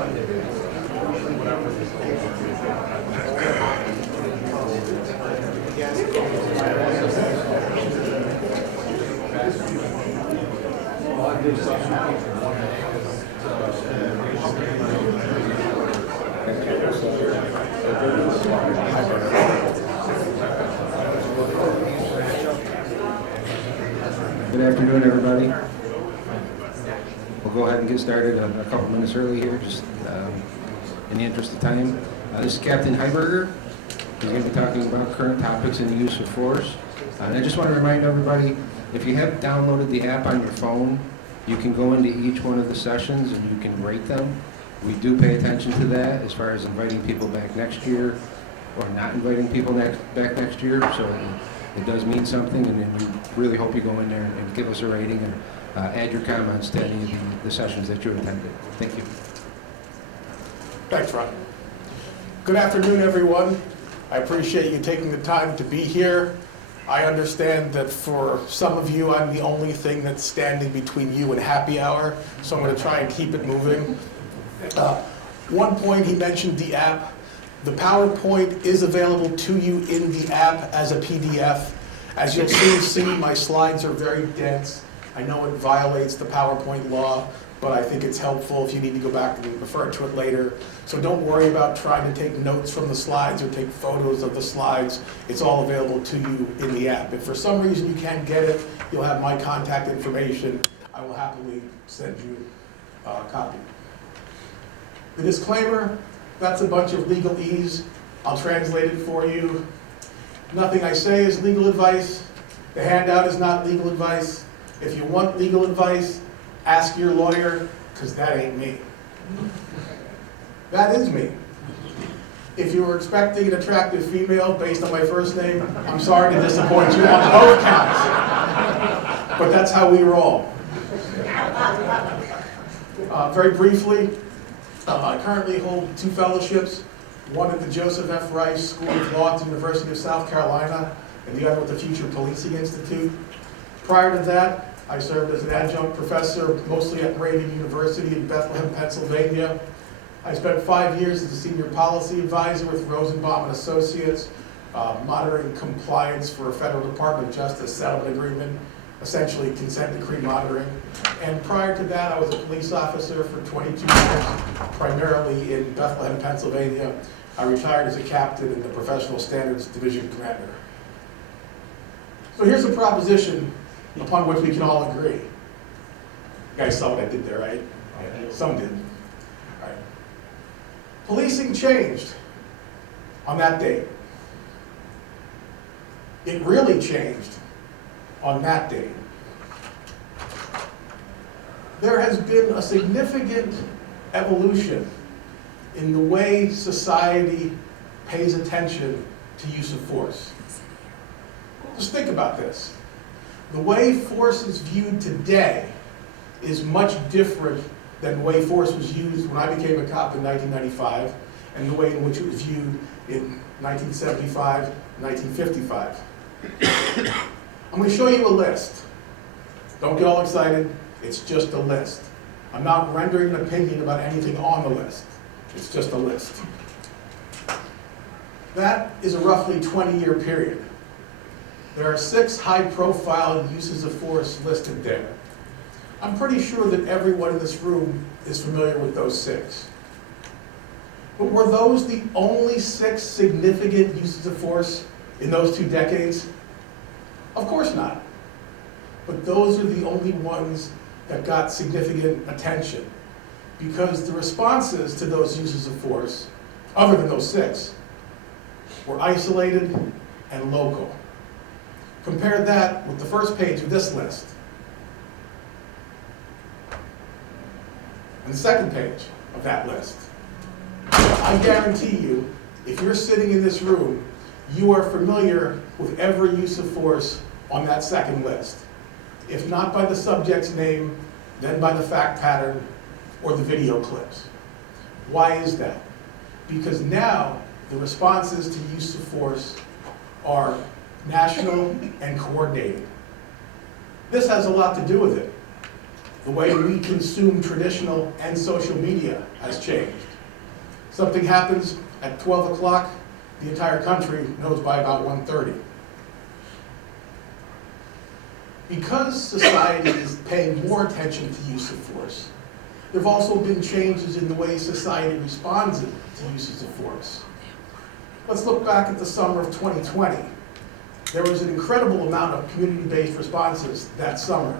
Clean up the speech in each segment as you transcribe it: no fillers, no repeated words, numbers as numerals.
Good afternoon, everybody. We'll go ahead and get started a couple minutes early here, just in the interest of time. This is Captain Heiberger. He's going to be talking about current topics in the use of force. And I just want to remind everybody, if you have downloaded the app on your phone, you can go into each one of the sessions and you can rate them. We do pay attention to that as far as inviting people back next year or not inviting people back next year. So it does mean something, and we really hope you go in there and give us a rating and add your comments to any of the sessions that you attended. Thank you. Thanks, Ron. Good afternoon, everyone. I appreciate you taking the time to be here. I understand that for some of you, I'm the only thing that's standing between you and happy hour, so I'm going to try and keep it moving. One point, he mentioned the app. The PowerPoint is available to you in the app as a PDF. As you'll see, my slides are very dense. I know it violates the PowerPoint law, but I think it's helpful if you need to go back and refer to it later. So don't worry about trying to take notes from the slides or take photos of the slides. It's all available to you in the app. If for some reason you can't get it, you'll have my contact information. I will happily send you a copy. The disclaimer, that's a bunch of legalese. I'll translate it for you. Nothing I say is legal advice. The handout is not legal advice. If you want legal advice, ask your lawyer, because that ain't me. That is me. If you were expecting an attractive female based on my first name, I'm sorry to disappoint you on both counts. But that's how we roll. Very briefly, I currently hold 2 fellowships, one at the Joseph F. Rice School of Law at the University of South Carolina, and the other with the Future Policing Institute. Prior to that, I served as an adjunct professor, mostly at Raven University in Bethlehem, Pennsylvania. I spent 5 years as a senior policy advisor with Rosenbaum and Associates, monitoring compliance for a federal Department of Justice settlement agreement, essentially consent decree monitoring. And prior to that, I was a police officer for 22 years, primarily in Bethlehem, Pennsylvania. I retired as a captain and the Professional Standards Division commander. So here's a proposition upon which we can all agree. You guys saw what I did there, right? Some did. All right. Policing changed on that date. It really changed on that date. There has been a significant evolution in the way society pays attention to use of force. Just think about this. The way force is viewed today is much different than the way force was used when I became a cop in 1995 and the way in which it was viewed in 1975, 1955. I'm going to show you a list. Don't get all excited. It's just a list. I'm not rendering an opinion about anything on the list. It's just a list. That is a roughly 20-year period. There are 6 high-profile uses of force listed there. I'm pretty sure that everyone in this room is familiar with those 6. But were those the only 6 significant uses of force in those 2 decades? Of course not. But those are the only ones that got significant attention, because the responses to those uses of force, other than those 6, were isolated and local. Compare that with the first page of this list, and the second page of that list. I guarantee you, if you're sitting in this room, you are familiar with every use of force on that second list. If not by the subject's name, then by the fact pattern or the video clips. Why is that? Because now the responses to use of force are national and coordinated. This has a lot to do with it. The way we consume traditional and social media has changed. Something happens at 12 o'clock, the entire country knows by about 1:30. Because society is paying more attention to use of force, there have also been changes in the way society responds to uses of force. Let's look back at the summer of 2020. There was an incredible amount of community-based responses that summer,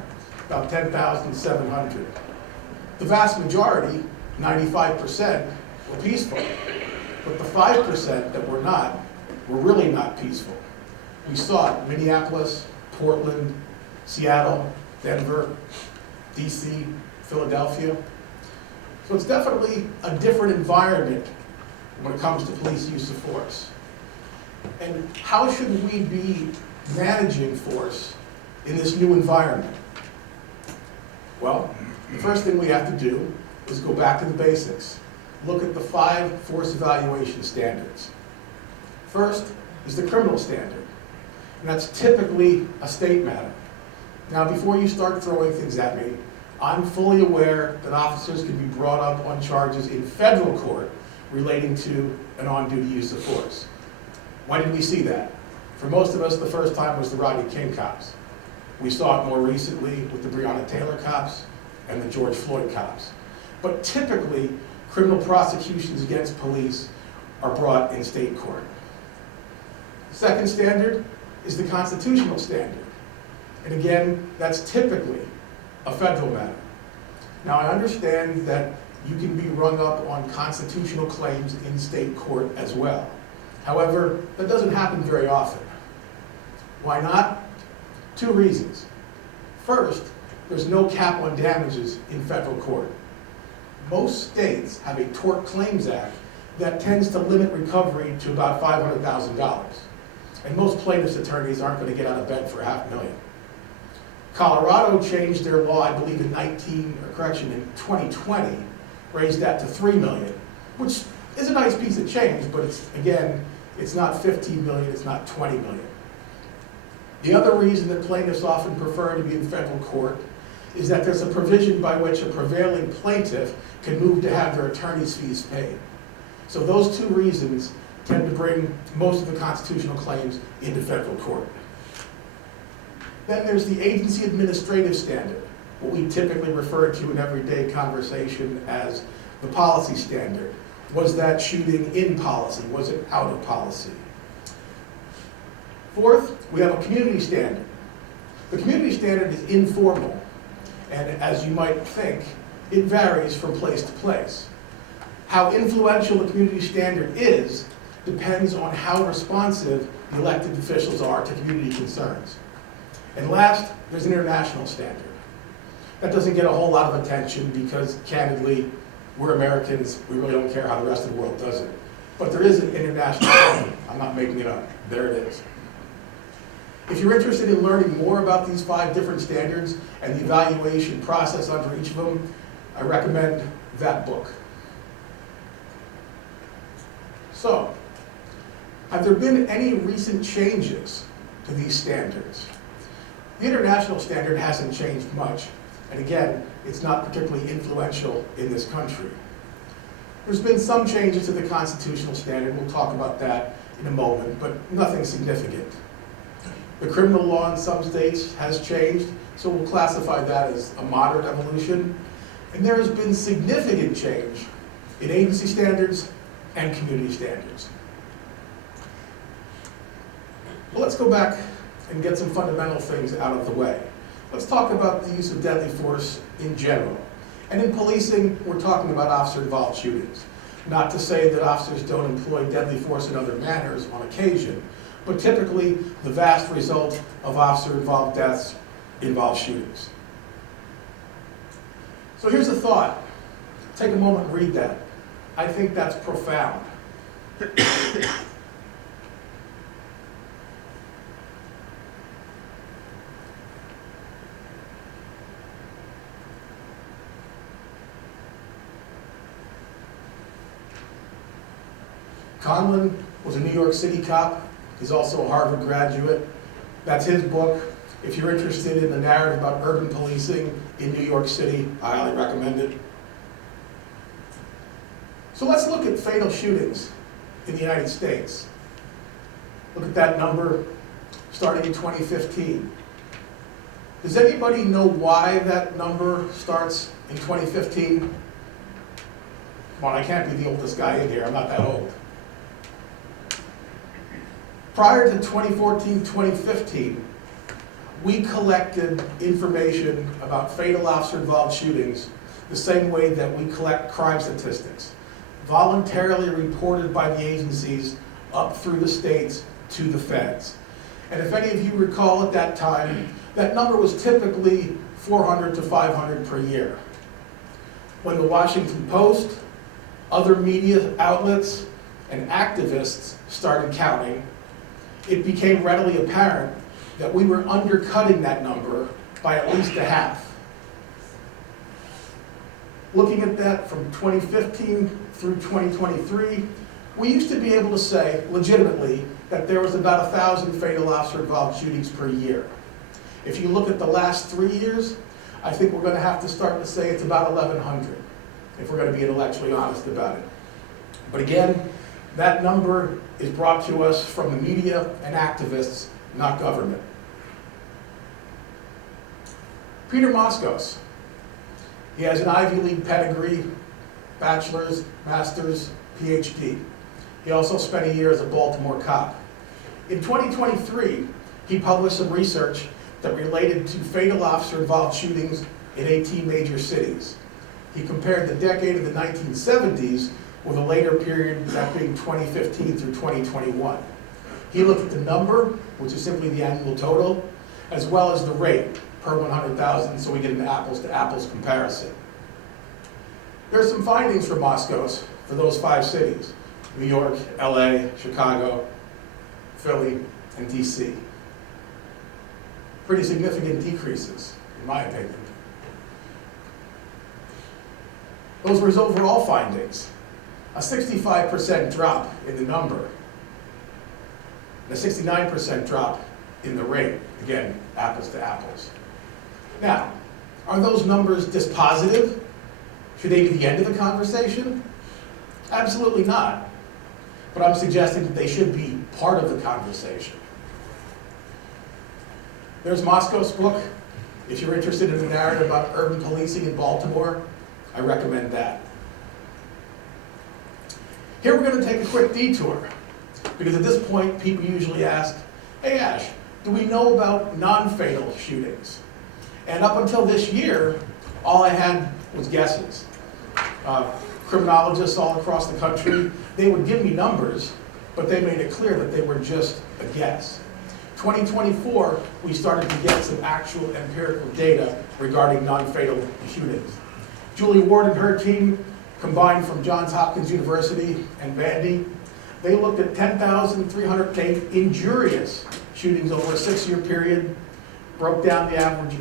about 10,700. The vast majority, 95%, were peaceful. But the 5% that were not, were really not peaceful. We saw it in Minneapolis, Portland, Seattle, Denver, DC, Philadelphia. So it's definitely a different environment when it comes to police use of force. And how should we be managing force in this new environment? Well, the first thing we have to do is go back to the basics. Look at the 5 force evaluation standards. First is the criminal standard, and that's typically a state matter. Now, before you start throwing things at me, I'm fully aware that officers can be brought up on charges in federal court relating to an on-duty use of force. When did we see that? For most of us, the first time was the Rodney King cops. We saw it more recently with the Breonna Taylor cops and the George Floyd cops. But typically, criminal prosecutions against police are brought in state court. Second standard is the constitutional standard. And again, that's typically a federal matter. Now, I understand that you can be rung up on constitutional claims in state court as well. However, that doesn't happen very often. Why not? 2 reasons. First, there's no cap on damages in federal court. Most states have a Tort Claims Act that tends to limit recovery to about $500,000. And most plaintiffs' attorneys aren't going to get out of bed for $500,000. Colorado changed their law, I believe in 2020, raised that to $3 million, which is a nice piece of change, but it's not $15 million, it's not $20 million. The other reason that plaintiffs often prefer to be in federal court is that there's a provision by which a prevailing plaintiff can move to have their attorney's fees paid. So those 2 reasons tend to bring most of the constitutional claims into federal court. Then there's the agency administrative standard, what we typically refer to in everyday conversation as the policy standard. Was that shooting in policy? Was it out of policy? Fourth, we have a community standard. The community standard is informal, and as you might think, it varies from place to place. How influential the community standard is depends on how responsive the elected officials are to community concerns. And last, there's an international standard. That doesn't get a whole lot of attention because, candidly, we're Americans, we really don't care how the rest of the world does it. But there is an international standard. I'm not making it up. There it is. If you're interested in learning more about these 5 different standards and the evaluation process under each of them, I recommend that book. So, have there been any recent changes to these standards? The international standard hasn't changed much, and again, it's not particularly influential in this country. There's been some changes to the constitutional standard, we'll talk about that in a moment, but nothing significant. The criminal law in some states has changed, so we'll classify that as a moderate evolution. And there has been significant change in agency standards and community standards. Well, let's go back and get some fundamental things out of the way. Let's talk about the use of deadly force in general. And in policing, we're talking about officer-involved shootings. Not to say that officers don't employ deadly force in other manners on occasion, but typically the vast result of officer-involved deaths involve shootings. So here's a thought. Take a moment and read that. I think that's profound. Conlon was a New York City cop. He's also a Harvard graduate. That's his book. If you're interested in the narrative about urban policing, in New York City. I highly recommend it. So let's look at fatal shootings in the United States. Look at that number starting in 2015. Does anybody know why that number starts in 2015? Well, I can't be the oldest guy in here, I'm not that old. Prior to 2014, 2015, we collected information about fatal officer-involved shootings the same way that we collect crime statistics, voluntarily reported by the agencies up through the states to the feds. And if any of you recall at that time, that number was typically 400 to 500 per year. When the Washington Post, other media outlets, and activists started counting, it became readily apparent that we were undercutting that number by at least a half. Looking at that from 2015 through 2023, we used to be able to say, legitimately, that there was about 1,000 fatal officer-involved shootings per year. If you look at the last 3 years, I think we're going to have to start to say it's about 1,100, if we're going to be intellectually honest about it. But again, that number is brought to us from the media and activists, not government. Peter Moskos. He has an Ivy League pedigree, bachelor's, master's, PhD. He also spent a year as a Baltimore cop. In 2023, he published some research that related to fatal officer-involved shootings in 18 major cities. He compared the decade of the 1970s with a later period, that being 2015 through 2021. He looked at the number, which is simply the annual total, as well as the rate per 100,000, so we get an apples-to-apples comparison. There are some findings from Moskos for those 5 cities: New York, LA, Chicago, Philly, and DC. Pretty significant decreases, in my opinion. Those were his overall findings. A 65% drop in the number, and a 69% drop in the rate. Again, apples to apples. Now, are those numbers dispositive? Should they be the end of the conversation? Absolutely not. But I'm suggesting that they should be part of the conversation. There's Moskos' book. If you're interested in a narrative about urban policing in Baltimore, I recommend that. Here we're going to take a quick detour, because at this point people usually ask, hey Ash, do we know about non-fatal shootings? And up until this year, all I had was guesses. Criminologists all across the country, they would give me numbers, but they made it clear that they were just a guess. 2024, we started to get some actual empirical data regarding non-fatal shootings. Julie Ward and her team, combined from Johns Hopkins University and Vandy, they looked at 10,308 injurious shootings over a 6-year period, broke down the average.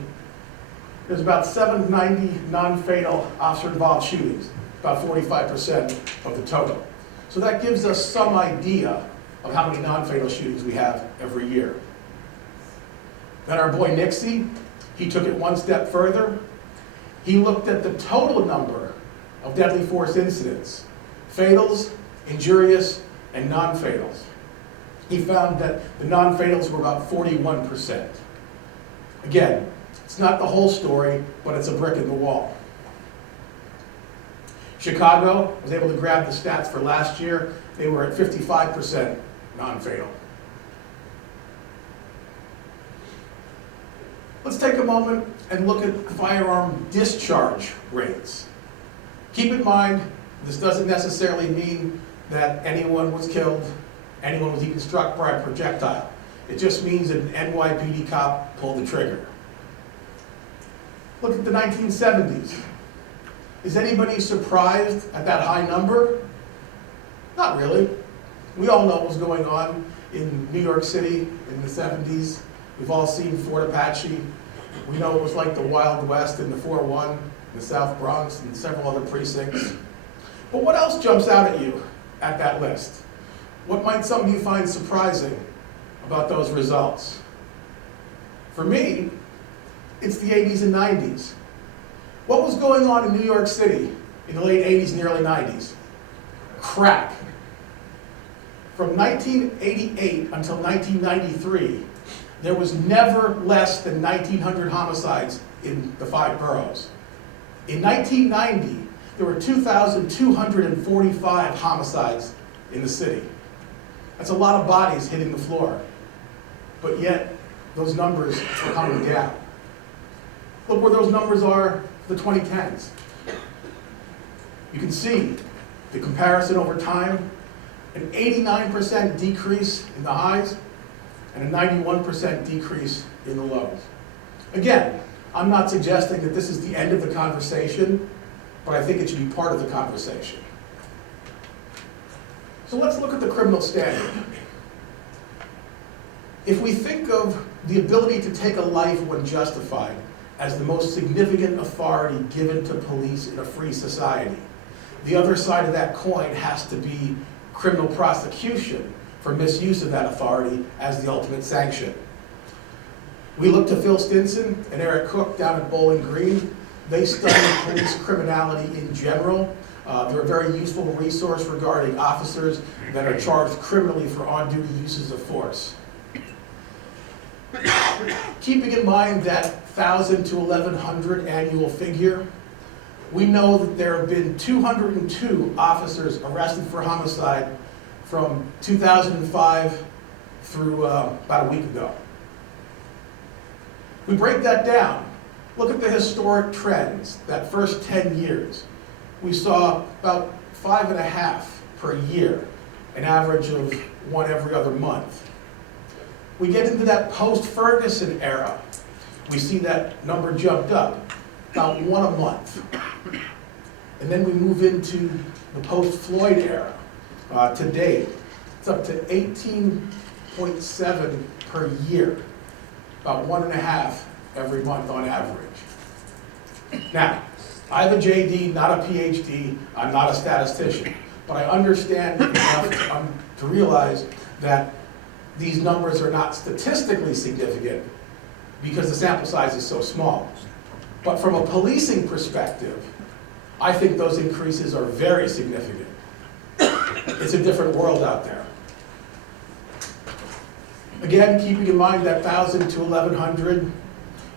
There's about 790 non-fatal officer-involved shootings, about 45% of the total. So that gives us some idea of how many non-fatal shootings we have every year. Then our boy Nixie, he took it one step further. He looked at the total number of deadly force incidents, fatals, injurious, and non-fatals. He found that the non-fatals were about 41%. Again, it's not the whole story, but it's a brick in the wall. Chicago was able to grab the stats for last year. They were at 55% non-fatal. Let's take a moment and look at firearm discharge rates. Keep in mind, this doesn't necessarily mean that anyone was killed, anyone was even struck by a projectile. It just means that an NYPD cop pulled the trigger. Look at the 1970s. Is anybody surprised at that high number? Not really. We all know what was going on in New York City in the 70s. We've all seen Fort Apache. We know it was like the Wild West in the 4-1, the South Bronx, and several other precincts. But what else jumps out at you at that list? What might some of you find surprising about those results? For me, it's the 80s and 90s. What was going on in New York City in the late 80s and the early 90s? Crack. From 1988 until 1993, there was never less than 1,900 homicides in the 5 boroughs. In 1990, there were 2,245 homicides in the city. That's a lot of bodies hitting the floor. But yet, those numbers are coming down. Look where those numbers are for the 2010s. You can see the comparison over time, an 89% decrease in the highs and a 91% decrease in the lows. Again, I'm not suggesting that this is the end of the conversation, but I think it should be part of the conversation. So let's look at the criminal standard. If we think of the ability to take a life when justified as the most significant authority given to police in a free society, the other side of that coin has to be criminal prosecution for misuse of that authority as the ultimate sanction. We look to Phil Stinson and Eric Cook down at Bowling Green. They study police criminality in general. They're a very useful resource regarding officers that are charged criminally for on-duty uses of force. Keeping in mind that 1,000 to 1,100 annual figure, we know that there have been 202 officers arrested for homicide from 2005 through about a week ago. We break that down. Look at the historic trends, that first 10 years. We saw about 5.5 per year, an average of 1 every other month. We get into that post-Ferguson era. We see that number jumped up, about 1 a month. And then we move into the post-Floyd era. To date, it's up to 18.7 per year, about 1.5 every month on average. Now, I have a JD, not a PhD, I'm not a statistician, but I understand enough to realize that these numbers are not statistically significant because the sample size is so small. But from a policing perspective, I think those increases are very significant. It's a different world out there. Again, keeping in mind that 1,000 to 1,100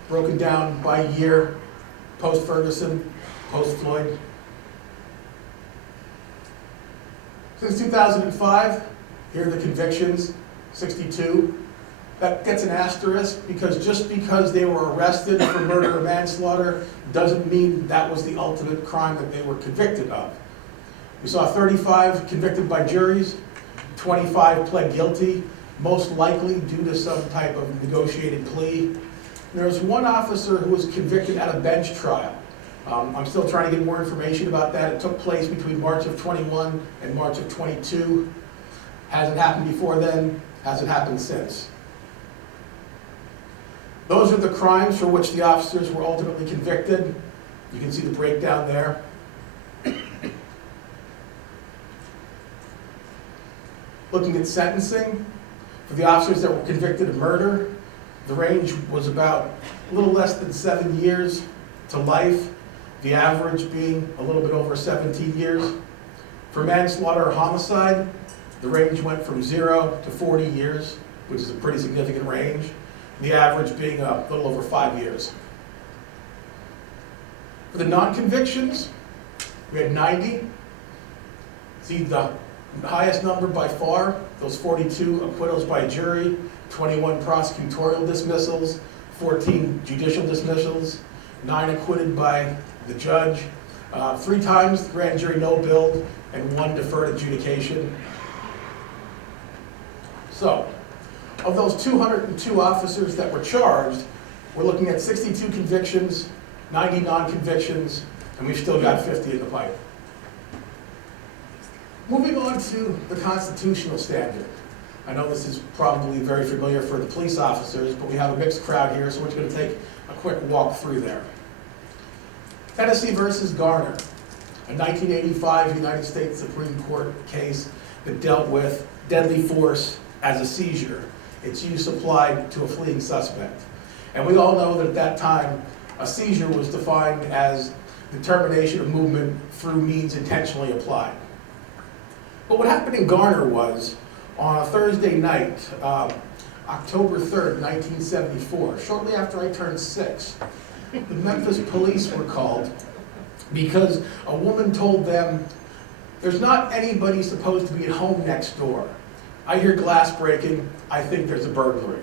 broken down by year, post-Ferguson, post-Floyd. Since 2005, here are the convictions, 62. That gets an asterisk because just because they were arrested for murder or manslaughter doesn't mean that was the ultimate crime that they were convicted of. We saw 35 convicted by juries, 25 pled guilty, most likely due to some type of negotiated plea. There was 1 officer who was convicted at a bench trial. I'm still trying to get more information about that. It took place between March of 21 and March of 22. Hasn't happened before then, hasn't happened since. Those are the crimes for which the officers were ultimately convicted. You can see the breakdown there. Looking at sentencing, for the officers that were convicted of murder, the range was about a little less than 7 years to life, the average being a little bit over 17 years. For manslaughter or homicide, the range went from 0 to 40 years, which is a pretty significant range, the average being a little over 5 years. For the non-convictions, we had 90. See the highest number by far, those 42 acquittals by jury, 21 prosecutorial dismissals, 14 judicial dismissals, 9 acquitted by the judge, 3 times the grand jury no billed, and 1 deferred adjudication. So, of those 202 officers that were charged, we're looking at 62 convictions, 90 non-convictions, and we've still got 50 in the pipe. Moving on to the constitutional standard. I know this is probably very familiar for the police officers, but we have a mixed crowd here, so we're just going to take a quick walk through there. Tennessee versus Garner, a 1985 United States Supreme Court case that dealt with deadly force as a seizure, its use applied to a fleeing suspect. And we all know that at that time, a seizure was defined as determination of movement through means intentionally applied. But what happened in Garner was, on a Thursday night, October 3rd, 1974, shortly after I turned 6, the Memphis police were called because a woman told them, "There's not anybody supposed to be at home next door. I hear glass breaking. I think there's a burglary."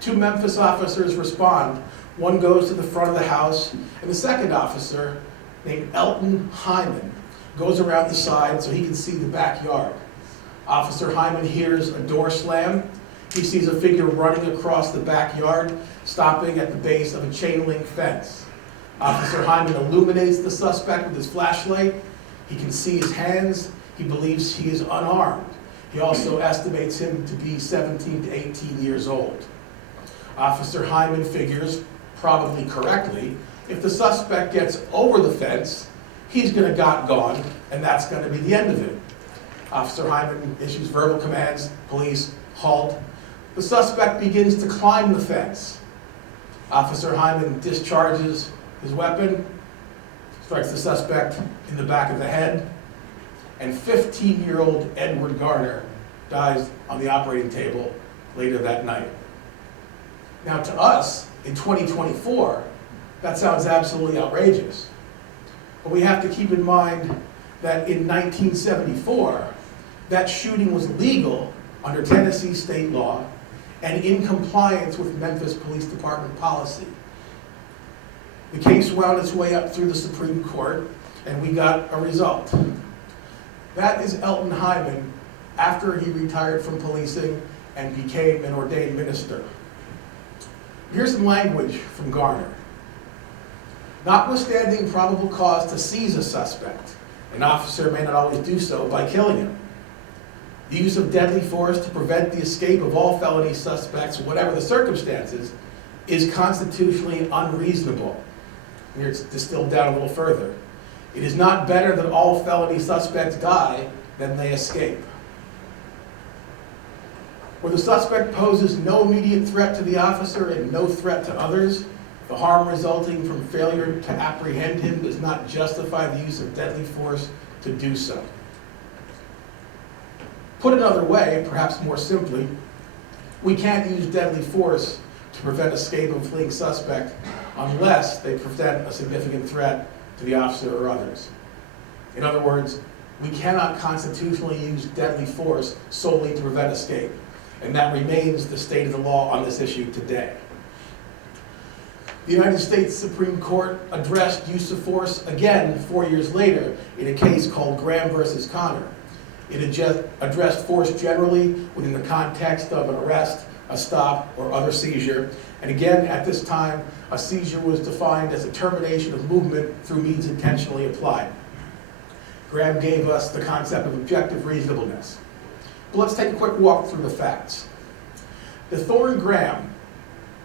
2 Memphis officers respond. One goes to the front of the house, and the second officer, named Elton Hyman, goes around the side so he can see the backyard. Officer Hyman hears a door slam. He sees a figure running across the backyard, stopping at the base of a chain link fence. Officer Hyman illuminates the suspect with his flashlight. He can see his hands. He believes he is unarmed. He also estimates him to be 17 to 18 years old. Officer Hyman figures, probably correctly, if the suspect gets over the fence, he's going to got gone, and that's going to be the end of it. Officer Hyman issues verbal commands, police, halt. The suspect begins to climb the fence. Officer Hyman discharges his weapon, strikes the suspect in the back of the head, and 15-year-old Edward Garner dies on the operating table later that night. Now to us, in 2024, that sounds absolutely outrageous. But we have to keep in mind that in 1974, that shooting was legal under Tennessee state law and in compliance with Memphis Police Department policy. The case wound its way up through the Supreme Court, and we got a result. That is Elton Hyman after he retired from policing and became an ordained minister. Here's some language from Garner. Notwithstanding probable cause to seize a suspect, an officer may not always do so by killing him. The use of deadly force to prevent the escape of all felony suspects, whatever the circumstances, is constitutionally unreasonable. Here it's distilled down a little further. It is not better that all felony suspects die than they escape. Where the suspect poses no immediate threat to the officer and no threat to others, the harm resulting from failure to apprehend him does not justify the use of deadly force to do so. Put another way, perhaps more simply, we can't use deadly force to prevent escape of a fleeing suspect unless they present a significant threat to the officer or others. In other words, we cannot constitutionally use deadly force solely to prevent escape, and that remains the state of the law on this issue today. The United States Supreme Court addressed use of force again 4 years later in a case called Graham versus Connor. It addressed force generally within the context of an arrest, a stop, or other seizure. And again, at this time, a seizure was defined as a termination of movement through means intentionally applied. Graham gave us the concept of objective reasonableness. But let's take a quick walk through the facts. DeThorne Graham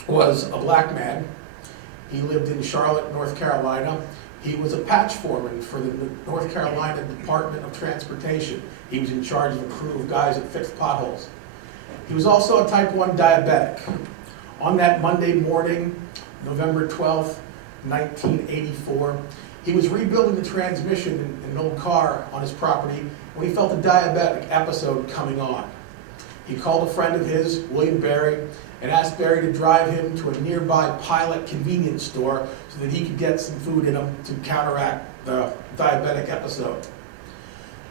was a black man. He lived in Charlotte, North Carolina. He was a patch foreman for the North Carolina Department of Transportation. He was in charge of a crew of guys that fixed potholes. He was also a type 1 diabetic. On that Monday morning, November 12th, 1984, he was rebuilding the transmission in an old car on his property when he felt a diabetic episode coming on. He called a friend of his, William Berry, and asked Berry to drive him to a nearby Pilot convenience store so that he could get some food in him to counteract the diabetic episode.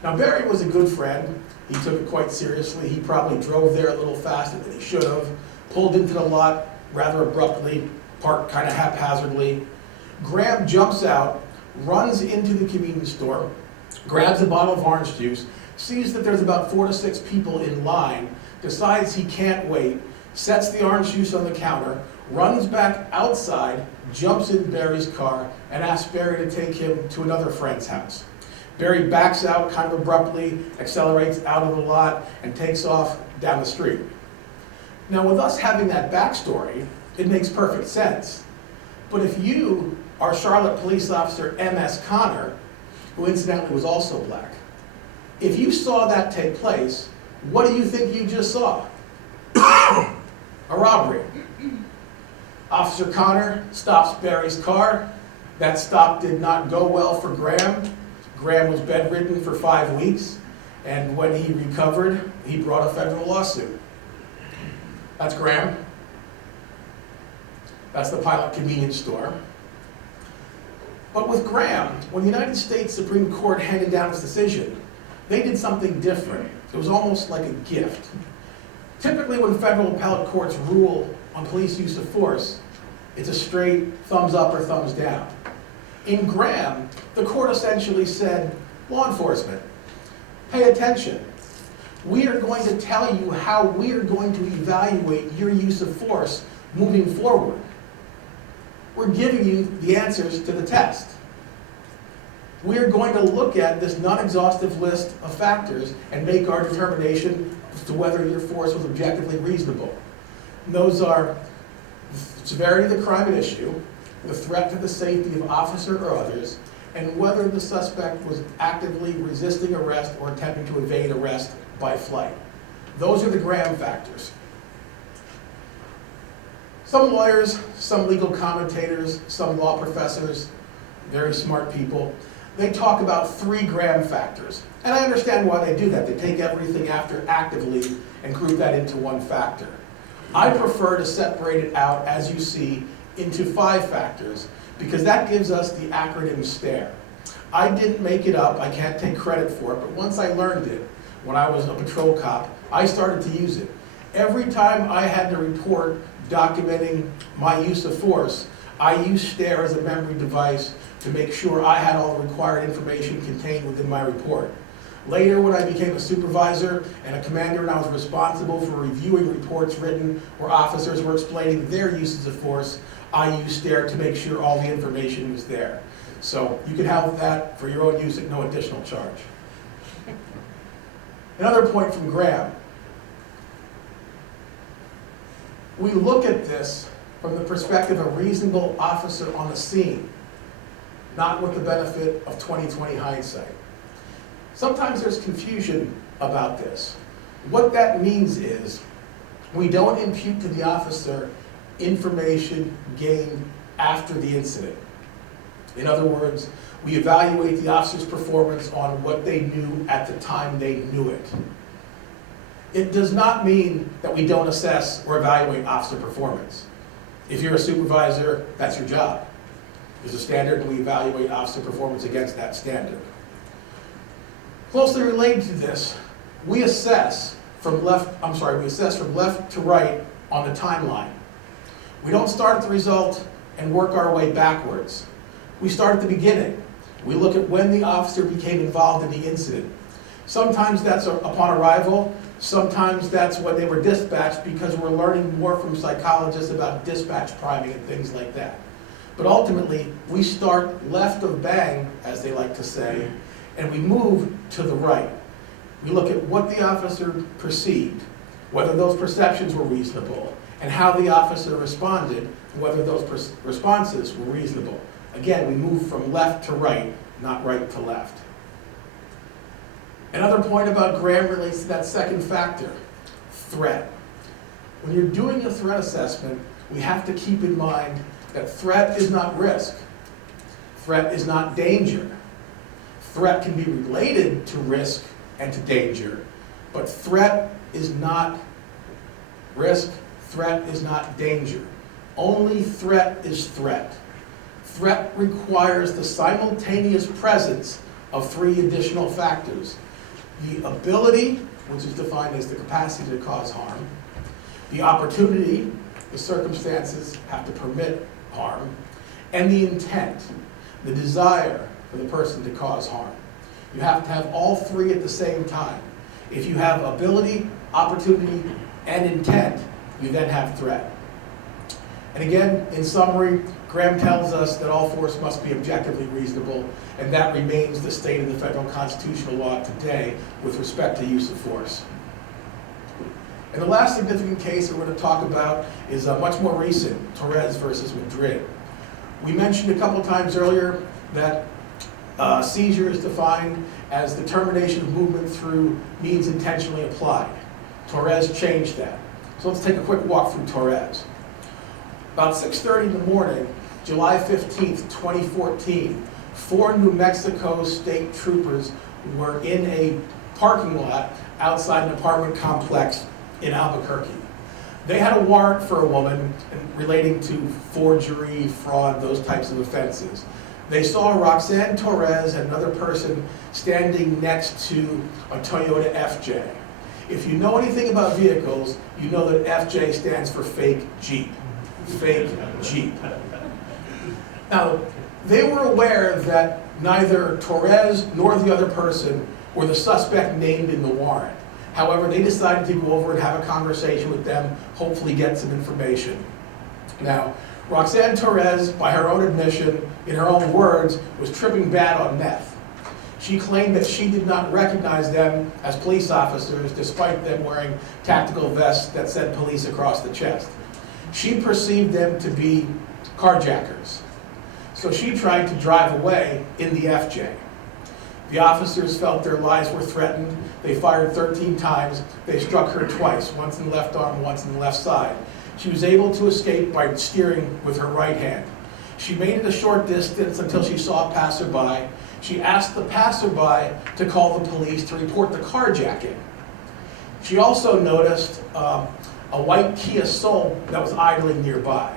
Now, Berry was a good friend. He took it quite seriously. He probably drove there a little faster than he should have, pulled into the lot rather abruptly, parked kind of haphazardly. Graham jumps out, runs into the convenience store, grabs a bottle of orange juice, sees that there's about 4 to 6 people in line, decides he can't wait, sets the orange juice on the counter, runs back outside, jumps in Berry's car, and asks Berry to take him to another friend's house. Berry backs out kind of abruptly, accelerates out of the lot, and takes off down the street. Now, with us having that backstory, it makes perfect sense. But if you are Charlotte Police Officer M.S. Connor, who incidentally was also black, if you saw that take place, what do you think you just saw? A robbery. Officer Connor stops Berry's car, That stop did not go well for Graham. Graham was bedridden for 5 weeks, and when he recovered, he brought a federal lawsuit. That's Graham. That's the Pilot Convenience Store. But with Graham, when the United States Supreme Court handed down its decision, they did something different. It was almost like a gift. Typically, when federal appellate courts rule on police use of force, it's a straight thumbs up or thumbs down. In Graham, the court essentially said, law enforcement, pay attention. We are going to tell you how we are going to evaluate your use of force moving forward. We're giving you the answers to the test. We are going to look at this non-exhaustive list of factors and make our determination as to whether your force was objectively reasonable. And those are the severity of the crime at issue, the threat to the safety of officer or others, and whether the suspect was actively resisting arrest or attempting to evade arrest by flight. Those are the Graham factors. Some lawyers, some legal commentators, some law professors, very smart people, they talk about 3 Graham factors. And I understand why they do that. They take everything after actively and group that into one factor. I prefer to separate it out, as you see, into 5 factors, because that gives us the acronym STARE. I didn't make it up, I can't take credit for it, but once I learned it, when I was a patrol cop, I started to use it. Every time I had to report documenting my use of force, I used STARE as a memory device to make sure I had all the required information contained within my report. Later, when I became a supervisor and a commander and I was responsible for reviewing reports written where officers were explaining their uses of force, I used STARE to make sure all the information was there. So you can have that for your own use at no additional charge. Another point from Graham. We look at this from the perspective of a reasonable officer on the scene, not with the benefit of 20/20 hindsight. Sometimes there's confusion about this. What that means is we don't impute to the officer information gained after the incident. In other words, we evaluate the officer's performance on what they knew at the time they knew it. It does not mean that we don't assess or evaluate officer performance. If you're a supervisor, that's your job. There's a standard and we evaluate officer performance against that standard. Closely related to this, we assess from left to right on the timeline. We don't start at the result and work our way backwards. We start at the beginning. We look at when the officer became involved in the incident. Sometimes that's upon arrival, sometimes that's when they were dispatched, because we're learning more from psychologists about dispatch priming and things like that. But ultimately, we start left of bang, as they like to say, and we move to the right. We look at what the officer perceived, whether those perceptions were reasonable, and how the officer responded, whether those responses were reasonable. Again, we move from left to right, not right to left. Another point about Graham relates to that second factor, threat. When you're doing a threat assessment, we have to keep in mind that threat is not risk. Threat is not danger. Threat can be related to risk and to danger, but threat is not risk, threat is not danger. Only threat is threat. Threat requires the simultaneous presence of 3 additional factors. The ability, which is defined as the capacity to cause harm, the opportunity, the circumstances have to permit harm, and the intent, the desire for the person to cause harm. You have to have all 3 at the same time. If you have ability, opportunity, and intent, you then have threat. And again, in summary, Graham tells us that all force must be objectively reasonable, and that remains the state of the federal constitutional law today with respect to use of force. And the last significant case we're going to talk about is much more recent, Torres versus Madrid. We mentioned a couple times earlier that seizure is defined as the termination of movement through means intentionally applied. Torres changed that. So let's take a quick walk through Torres. About 6:30 in the morning, July 15th, 2014, 4 New Mexico state troopers were in a parking lot outside an apartment complex in Albuquerque. They had a warrant for a woman relating to forgery, fraud, those types of offenses. They saw Roxanne Torres and another person standing next to a Toyota FJ. If you know anything about vehicles, you know that FJ stands for fake Jeep. Fake Jeep. Now, they were aware that neither Torres nor the other person were the suspect named in the warrant. However, they decided to go over and have a conversation with them, hopefully get some information. Now, Roxanne Torres, by her own admission, in her own words, was tripping bad on meth. She claimed that she did not recognize them as police officers, despite them wearing tactical vests that said police across the chest. She perceived them to be carjackers. So she tried to drive away in the FJ. The officers felt their lives were threatened. They fired 13 times. They struck her twice, once in the left arm, once in the left side. She was able to escape by steering with her right hand. She made it a short distance until she saw a passerby. She asked the passerby to call the police to report the carjacking. She also noticed a white Kia Soul that was idling nearby.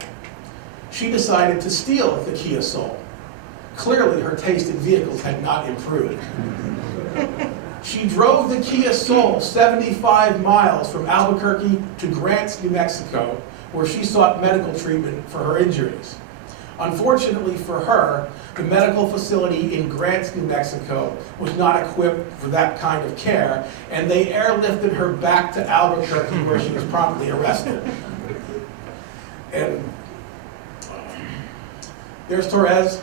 She decided to steal the Kia Soul. Clearly, her taste in vehicles had not improved. She drove the Kia Soul 75 miles from Albuquerque to Grants, New Mexico, where she sought medical treatment for her injuries. Unfortunately for her, the medical facility in Grants, New Mexico was not equipped for that kind of care, and they airlifted her back to Albuquerque, where she was promptly arrested. And there's Torres.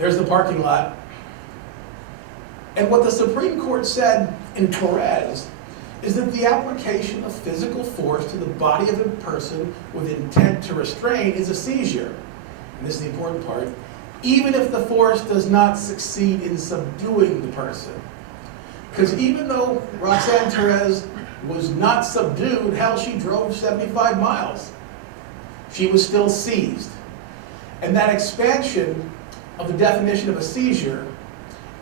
There's the parking lot. And what the Supreme Court said in Torres is that the application of physical force to the body of a person with intent to restrain is a seizure. And this is the important part. Even if the force does not succeed in subduing the person. Because even though Roxanne Torres was not subdued, hell, she drove 75 miles. She was still seized. And that expansion of the definition of a seizure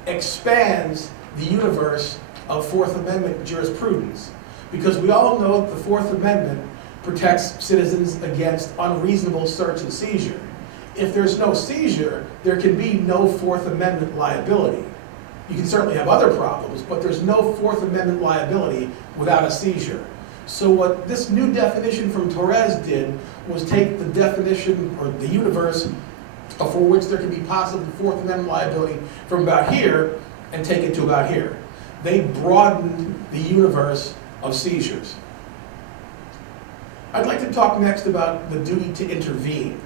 expands the universe of Fourth Amendment jurisprudence. Because we all know that the Fourth Amendment protects citizens against unreasonable search and seizure. If there's no seizure, there can be no Fourth Amendment liability. You can certainly have other problems, but there's no Fourth Amendment liability without a seizure. So what this new definition from Torres did was take the definition, or the universe, for which there can be possible Fourth Amendment liability from about here and take it to about here. They broadened the universe of seizures. I'd like to talk next about the duty to intervene.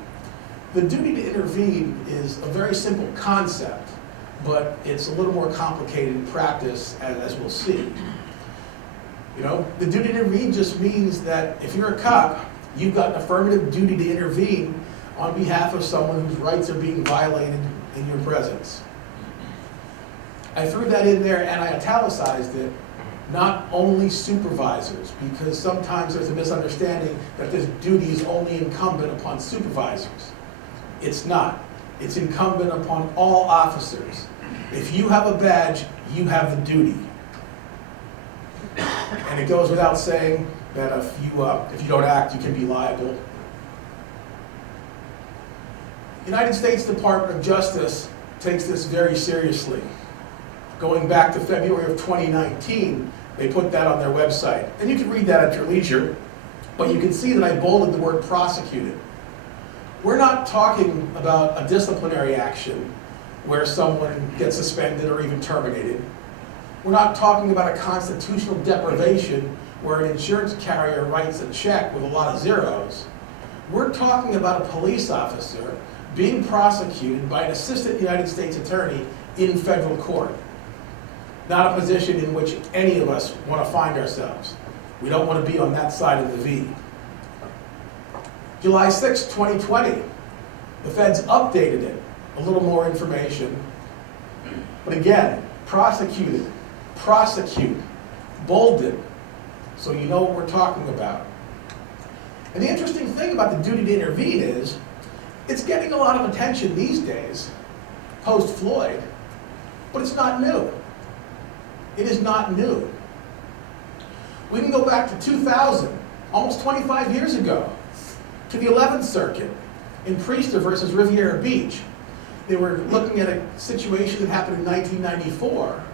The duty to intervene is a very simple concept, but it's a little more complicated in practice, as we'll see. You know, the duty to intervene just means that if you're a cop, you've got an affirmative duty to intervene on behalf of someone whose rights are being violated in your presence. I threw that in there and I italicized it, not only supervisors, because sometimes there's a misunderstanding that this duty is only incumbent upon supervisors. It's not. It's incumbent upon all officers. If you have a badge, you have the duty. And it goes without saying that if you don't act, you can be liable. United States Department of Justice takes this very seriously. Going back to February of 2019, they put that on their website. And you can read that at your leisure, but you can see that I bolded the word prosecuted. We're not talking about a disciplinary action where someone gets suspended or even terminated. We're not talking about a constitutional deprivation where an insurance carrier writes a check with a lot of zeros. We're talking about a police officer being prosecuted by an assistant United States attorney in federal court. Not a position in which any of us want to find ourselves. We don't want to be on that side of the V. July 6, 2020, the feds updated it. A little more information. But again, prosecute, bolded, so you know what we're talking about. And the interesting thing about the duty to intervene is, it's getting a lot of attention these days, post-Floyd, but it's not new. It is not new. We can go back to 2000, almost 25 years ago, to the 11th Circuit in Priester versus Riviera Beach. They were looking at a situation that happened in 1994,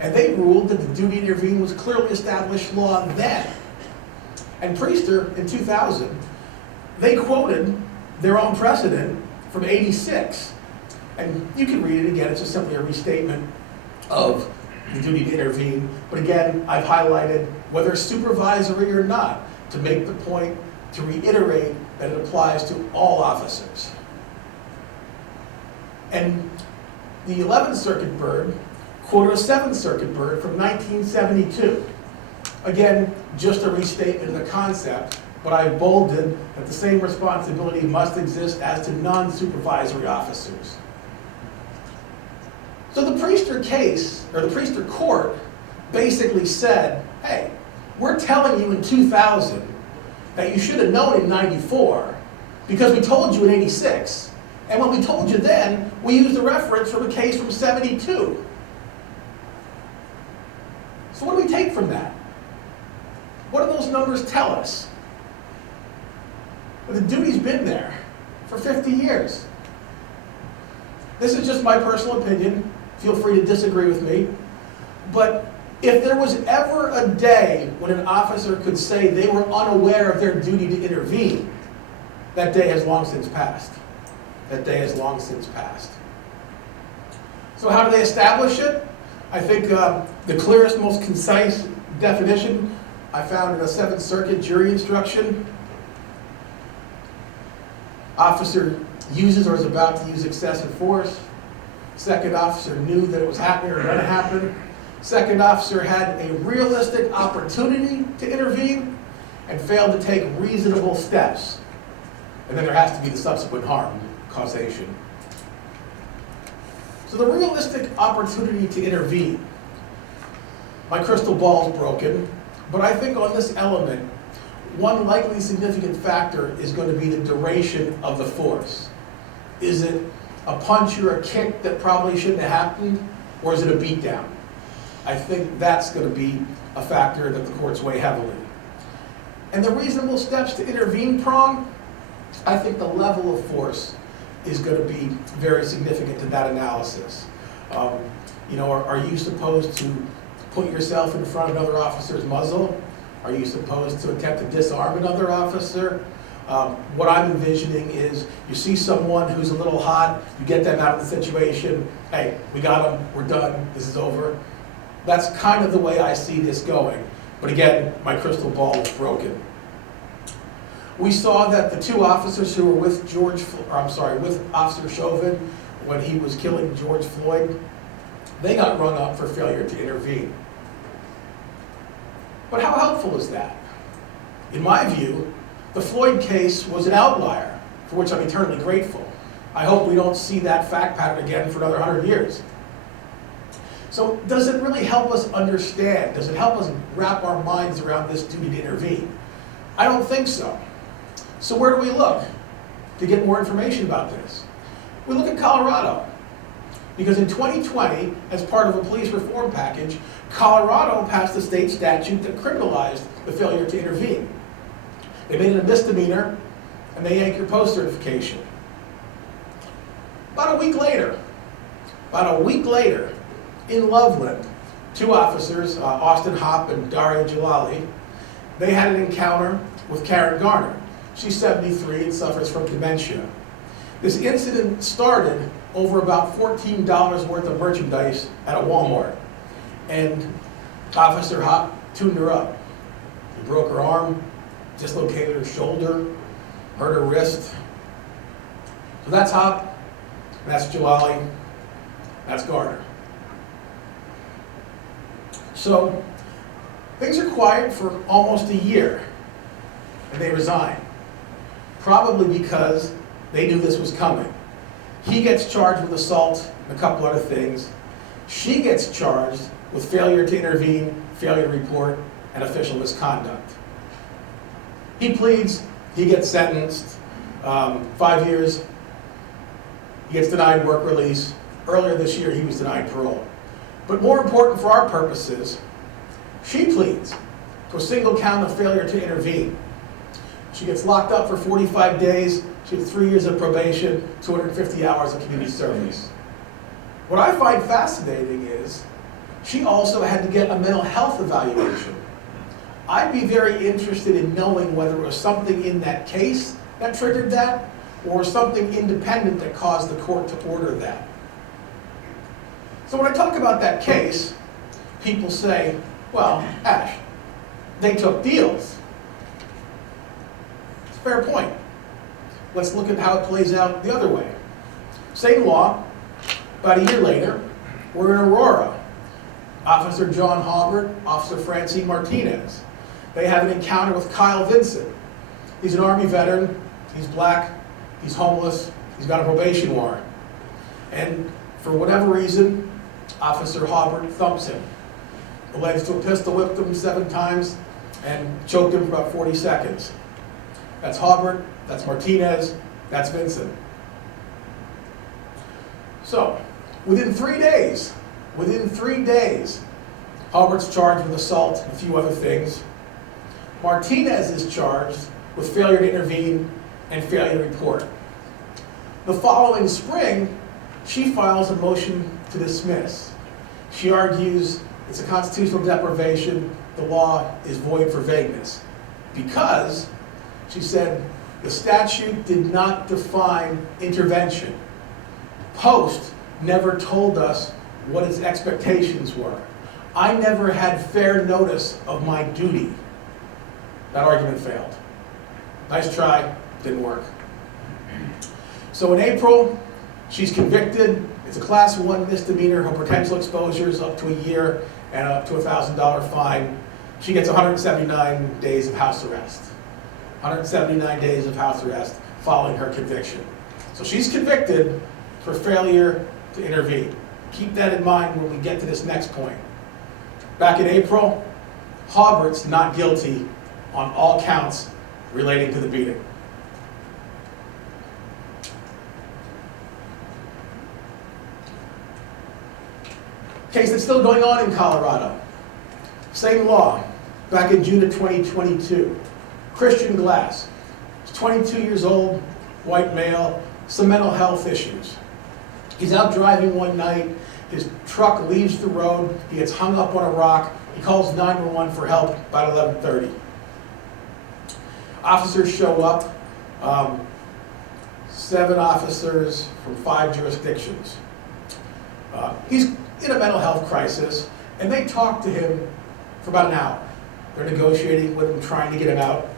and they ruled that the duty to intervene was clearly established law then. And Priester, in 2000, they quoted their own precedent from '86. And you can read it again, it's just simply a restatement of the duty to intervene. But again, I've highlighted whether supervisory or not to make the point, to reiterate that it applies to all officers. And the 11th Circuit Bird quoted a 7th Circuit Bird from 1972. Again, just a restatement of the concept, but I bolded that the same responsibility must exist as to non-supervisory officers. So the Priester case, or the Priester court, basically said, hey, we're telling you in 2000 that you should have known in 94 because we told you in 86. And when we told you then, we used a reference from a case from 72. So what do we take from that? What do those numbers tell us? Well, the duty's been there for 50 years. This is just my personal opinion. Feel free to disagree with me. But if there was ever a day when an officer could say they were unaware of their duty to intervene, that day has long since passed. That day has long since passed. So how do they establish it? I think the clearest, most concise definition I found in a 7th Circuit jury instruction. Officer uses or is about to use excessive force. Second officer knew that it was happening or going to happen. Second officer had a realistic opportunity to intervene and failed to take reasonable steps. And then there has to be the subsequent harm, causation. So the realistic opportunity to intervene. My crystal ball's broken, but I think on this element, one likely significant factor is going to be the duration of the force. Is it a punch or a kick that probably shouldn't have happened, or is it a beatdown? I think that's going to be a factor that the courts weigh heavily. And the reasonable steps to intervene prong, I think the level of force is going to be very significant to that analysis. Are you supposed to put yourself in front of another officer's muzzle? Are you supposed to attempt to disarm another officer? What I'm envisioning is you see someone who's a little hot, you get them out of the situation, hey, we got them, we're done, this is over. That's kind of the way I see this going. But again, my crystal ball is broken. We saw that the two officers who were with with Officer Chauvin when he was killing George Floyd, they got rung up for failure to intervene. But how helpful is that? In my view, the Floyd case was an outlier, for which I'm eternally grateful. I hope we don't see that fact pattern again for another 100 years. So does it really help us understand? Does it help us wrap our minds around this duty to intervene? I don't think so. So where do we look to get more information about this? We look at Colorado. Because in 2020, as part of a police reform package, Colorado passed a state statute that criminalized the failure to intervene. They made it a misdemeanor, and they yanked your post certification. About a week later, in Loveland, two officers, Austin Hopp and Daria Jalali, they had an encounter with Karen Garner. She's 73 and suffers from dementia. This incident started over about $14 worth of merchandise at a Walmart. And Officer Hopp tuned her up. He broke her arm, dislocated her shoulder, hurt her wrist. So that's Hopp, that's Jalali, that's Garner. So things are quiet for almost a year, and they resign. Probably because they knew this was coming. He gets charged with assault and a couple other things. She gets charged with failure to intervene, failure to report, and official misconduct. He pleads He gets sentenced 5 years. He gets denied work release. Earlier this year, he was denied parole. But more important for our purposes, she pleads to a single count of failure to intervene. She gets locked up for 45 days. She has 3 years of probation, 250 hours of community service. What I find fascinating is she also had to get a mental health evaluation. I'd be very interested in knowing whether it was something in that case that triggered that, or something independent that caused the court to order that. So when I talk about that case, people say, well, Ash, they took deals. It's a fair point. Let's look at how it plays out the other way. Same law, about a year later, we're in Aurora. Officer John Hobart, Officer Francine Martinez. They have an encounter with Kyle Vincent. He's an Army veteran, he's black, he's homeless, he's got a probation warrant. And for whatever reason, Officer Hobart thumps him. Alleged to have pistol whipped him 7 times and choked him for about 40 seconds. That's Hobart, that's Martinez, that's Vincent. So, within 3 days, Hobart's charged with assault and a few other things. Martinez is charged with failure to intervene and failure to report. The following spring, she files a motion to dismiss. She argues it's a constitutional deprivation, the law is void for vagueness. Because, she said, the statute did not define intervention. Post never told us what its expectations were. I never had fair notice of my duty. That argument failed. Nice try, didn't work. So in April, she's convicted. It's a class 1 misdemeanor. Her potential exposure is up to a year and up to a $1,000 fine. She gets 179 days of house arrest. 179 days of house arrest following her conviction. So she's convicted for failure to intervene. Keep that in mind when we get to this next point. Back in April, Hobart's not guilty on all counts relating to the beating. Case that's still going on in Colorado. Same law, back in June of 2022. Christian Glass, he's 22 years old, white male, some mental health issues. He's out driving one night, his truck leaves the road, he gets hung up on a rock, he calls 911 for help about 11:30. Officers show up, 7 officers from 5 jurisdictions. He's in a mental health crisis, and they talk to him for about an hour. They're negotiating with him, trying to get him out.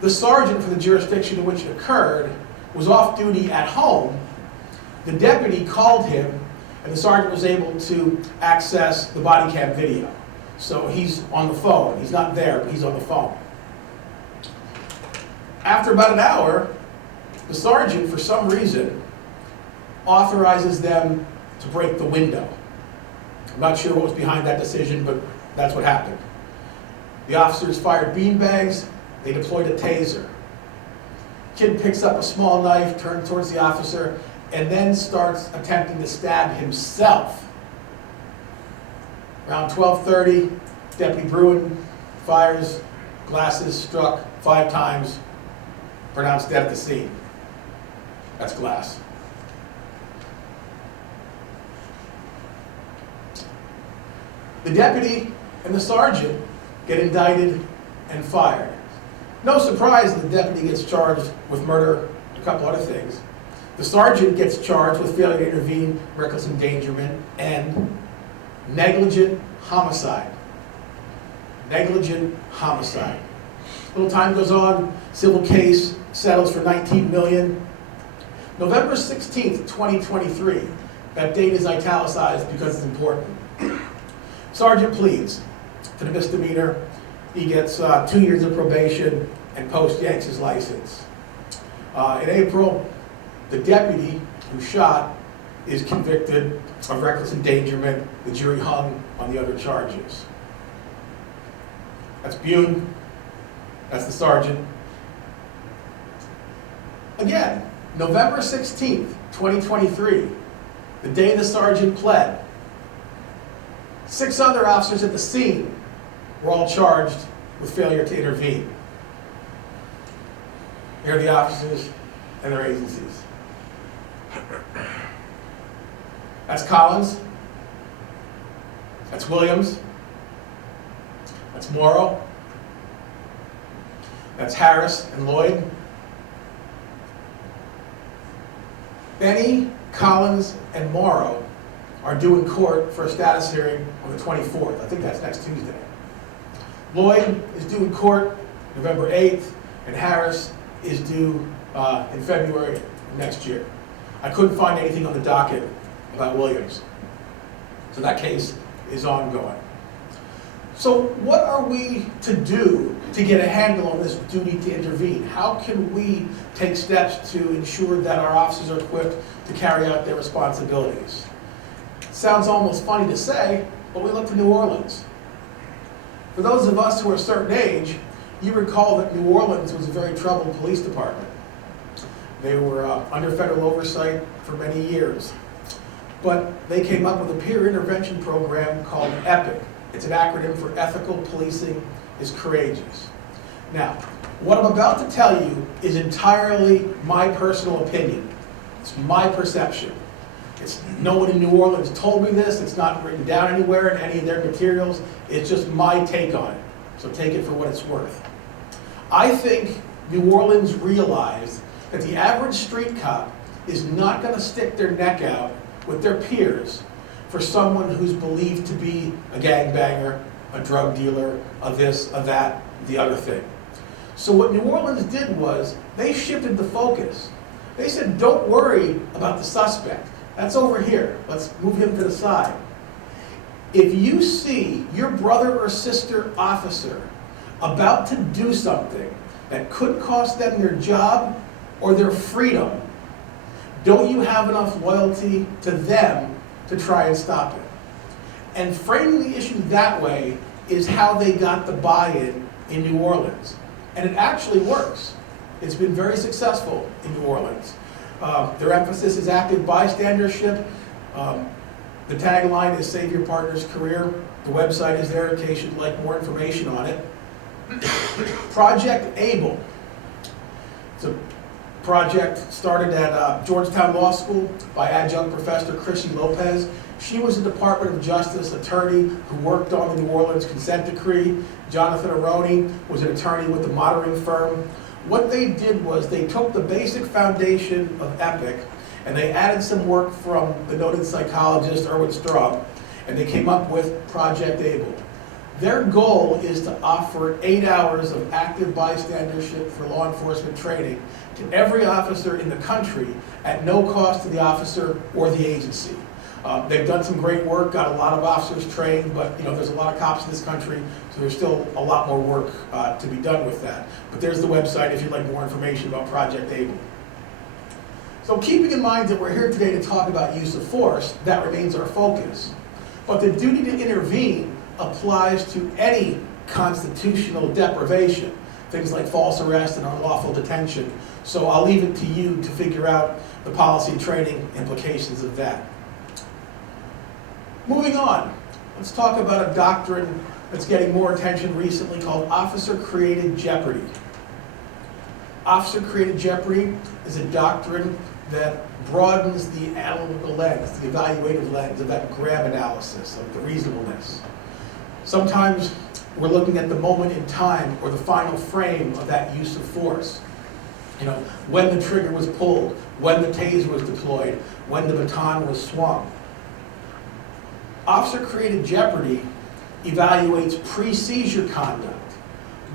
The sergeant for the jurisdiction in which it occurred was off duty at home. The deputy called him, and the sergeant was able to access the body cam video. So he's on the phone. He's not there, but he's on the phone. After about an hour, the sergeant, for some reason, authorizes them to break the window. I'm not sure what was behind that decision, but that's what happened. The officers fired beanbags, they deployed a taser. Kid picks up a small knife, turns towards the officer, and then starts attempting to stab himself. Around 12:30, Deputy Bruin fires, Glass struck 5 times, pronounced dead at the scene. That's Glass. The deputy and the sergeant get indicted and fired. No surprise the deputy gets charged with murder, a couple other things. The sergeant gets charged with failure to intervene, reckless endangerment, and negligent homicide. Negligent homicide. A little time goes on, civil case settles for $19 million. November 16th, 2023. That date is italicized because it's important. Sergeant pleads to the misdemeanor. He gets 2 years of probation and post yanks his license. In April, the deputy who shot is convicted of reckless endangerment. The jury hung on the other charges. That's Bune. That's the sergeant. Again, November 16th, 2023, the day the sergeant pled. 6 other officers at the scene were all charged with failure to intervene. Here are the officers and their agencies. That's Collins. That's Williams. That's Morrow. That's Harris and Lloyd. Benny, Collins, and Morrow are due in court for a status hearing on the 24th. I think that's next Tuesday. Lloyd is due in court November 8th, and Harris is due in February of next year. I couldn't find anything on the docket about Williams. So that case is ongoing. So what are we to do to get a handle on this duty to intervene? How can we take steps to ensure that our officers are equipped to carry out their responsibilities? Sounds almost funny to say, but we look to New Orleans. For those of us who are a certain age, you recall that New Orleans was a very troubled police department. They were under federal oversight for many years. But they came up with a peer intervention program called EPIC. It's an acronym for Ethical Policing is Courageous. Now, what I'm about to tell you is entirely my personal opinion. It's my perception. No one in New Orleans told me this. It's not written down anywhere in any of their materials. It's just my take on it. So take it for what it's worth. I think New Orleans realized that the average street cop is not going to stick their neck out with their peers for someone who's believed to be a gangbanger, a drug dealer, a this, a that, the other thing. So what New Orleans did was they shifted the focus. They said, don't worry about the suspect. That's over here. Let's move him to the side. If you see your brother or sister officer about to do something that could cost them their job or their freedom, don't you have enough loyalty to them to try and stop it? And framing the issue that way is how they got the buy-in in New Orleans. And it actually works. It's been very successful in New Orleans. Their emphasis is active bystandership. The tagline is Save Your Partner's Career. The website is there in case you'd like more information on it. Project ABLE. It's a project started at Georgetown Law School by adjunct professor Chrissy Lopez. She was a Department of Justice attorney who worked on the New Orleans consent decree. Jonathan Aroni was an attorney with the monitoring firm. What they did was they took the basic foundation of EPIC and they added some work from the noted psychologist Erwin Straub, and they came up with Project ABLE. Their goal is to offer 8 hours of active bystandership for law enforcement training to every officer in the country at no cost to the officer or the agency. They've done some great work, got a lot of officers trained, but there's a lot of cops in this country, so there's still a lot more work to be done with that. But there's the website if you'd like more information about Project ABLE. So keeping in mind that we're here today to talk about use of force, that remains our focus. But the duty to intervene applies to any constitutional deprivation, things like false arrest and unlawful detention. So I'll leave it to you to figure out the policy and training implications of that. Moving on, let's talk about a doctrine that's getting more attention recently called officer-created jeopardy. Officer-created jeopardy is a doctrine that broadens the analytical lens, the evaluative lens of that grab analysis, of the reasonableness. Sometimes we're looking at the moment in time or the final frame of that use of force. When the trigger was pulled, when the taser was deployed, when the baton was swung. Officer-created jeopardy evaluates pre-seizure conduct.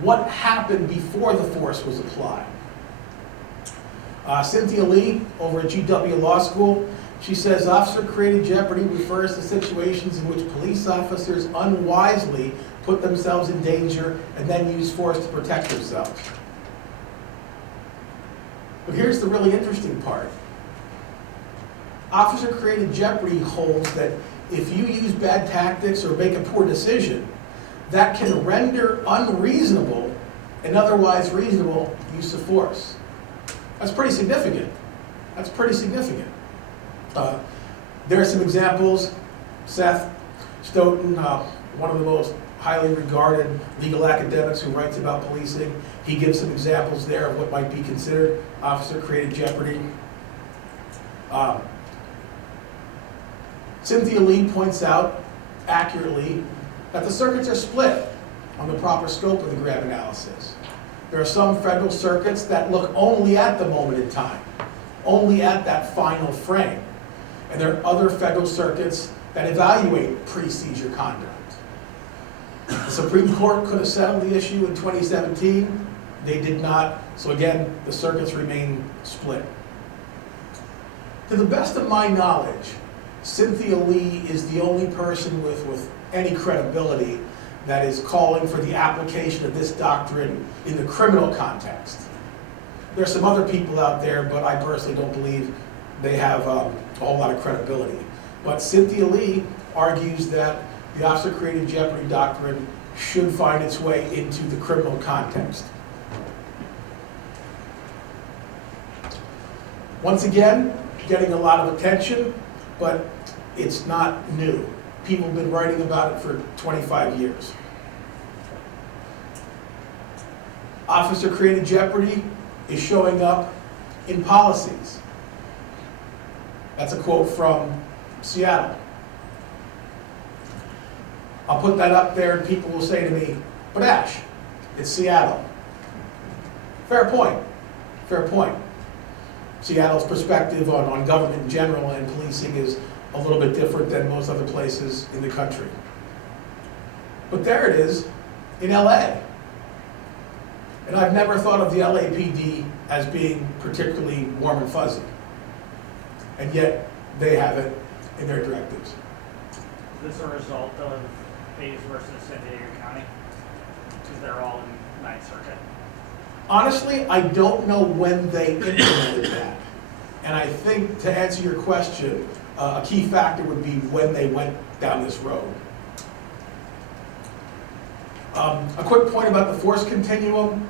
What happened before the force was applied? Cynthia Lee, over at GW Law School, she says officer-created jeopardy refers to situations in which police officers unwisely put themselves in danger and then use force to protect themselves. But here's the really interesting part. Officer-created jeopardy holds that if you use bad tactics or make a poor decision, that can render unreasonable an otherwise reasonable use of force. That's pretty significant. That's pretty significant. There are some examples. Seth Stoughton, one of the most highly regarded legal academics who writes about policing, he gives some examples there of what might be considered officer-created jeopardy. Cynthia Lee points out accurately that the circuits are split on the proper scope of the Graham analysis. There are some federal circuits that look only at the moment in time, only at that final frame. And there are other federal circuits that evaluate pre-seizure conduct. The Supreme Court could have settled the issue in 2017. They did not. So again, the circuits remain split. To the best of my knowledge, Cynthia Lee is the only person with any credibility that is calling for the application of this doctrine in the criminal context. There are some other people out there, but I personally don't believe they have a whole lot of credibility. But Cynthia Lee argues that the officer-created jeopardy doctrine should find its way into the criminal context. Once again, getting a lot of attention, but it's not new. People have been writing about it for 25 years. Officer-created jeopardy is showing up in policies. That's a quote from Seattle. I'll put that up there and people will say to me, but Ash, it's Seattle. Fair point, fair point. Seattle's perspective on government in general and policing is a little bit different than most other places in the country. But there it is in LA. And I've never thought of the LAPD as being particularly warm and fuzzy. And yet they have it in their directives. Is this a result of Hayes versus San Diego County? Because they're all in Ninth Circuit. Honestly, I don't know when they implemented that. And I think to answer your question, a key factor would be when they went down this road. A quick point about the force continuum.